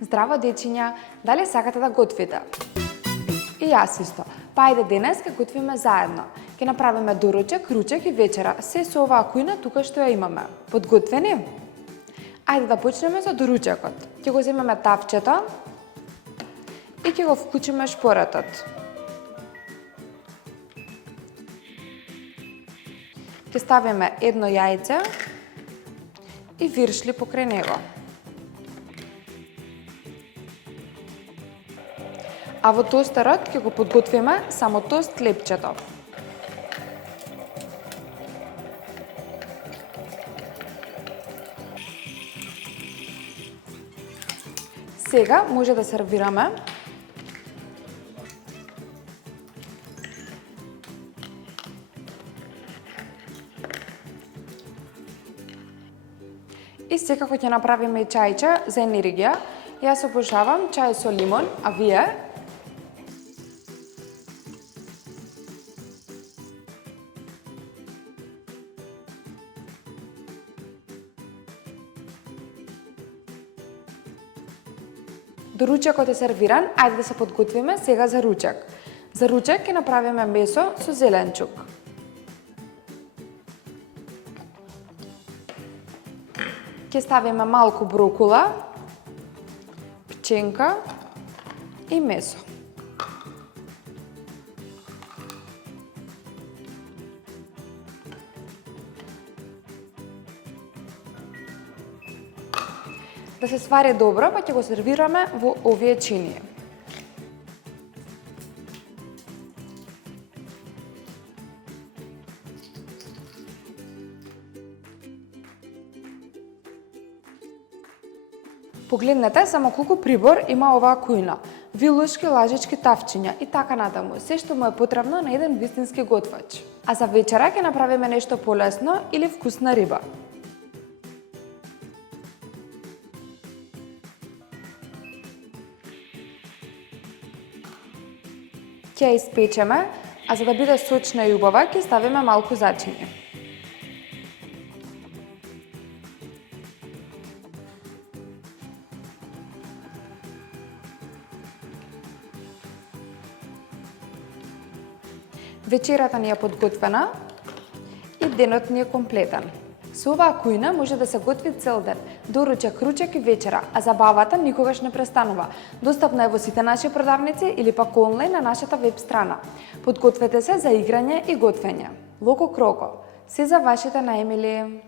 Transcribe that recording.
Здраво, дечиња, дали сакате да готвите? И јас исто. Па ајде денес ке готвиме заедно. Ке направиме доручек, ручек и вечера. Се со оваа кујна тука што ја имаме. Подготвени? Ајде да почнеме со доручекот. Ќе го земеме тавчето и ќе го вклучиме шпоретот. Ќе ставиме едно јајце и виршли покрај него. А во тостерот ќе го подготвиме само тост хлебчето. Сега може да сервираме. И секако ќе направиме и чајче за енергија. Јас обожавам чај со лимон, а вие? Доручекот е сервиран, ајде да се подготвиме сега за ручек. За ручек ќе направиме месо со зеленчук. Ќе ставиме малку брокула, пченка и месо. Да се свари добро, па ќе го сервираме во овие чинии. Погледнете само колку прибор има оваа кујна. Вилушки, лажички, тавчиња и така натаму. Се што му е потребно на еден вистински готвач. А за вечера ќе направиме нешто полесно или вкусна риба. Ќе ја испечеме, а за да биде сочна и убава, ќе ставиме малку зачиња. Вечерата ни е подготвена и денот ни е комплетен. Со оваа кујна може да се готви цел ден, доручек, ручек и вечера, а забавата никогаш не престанува. Достапна е во сите наши продавници или пак онлайн на нашата веб страна. Подгответе се за играње и готвење. Локо Кроко, се за вашите најмили.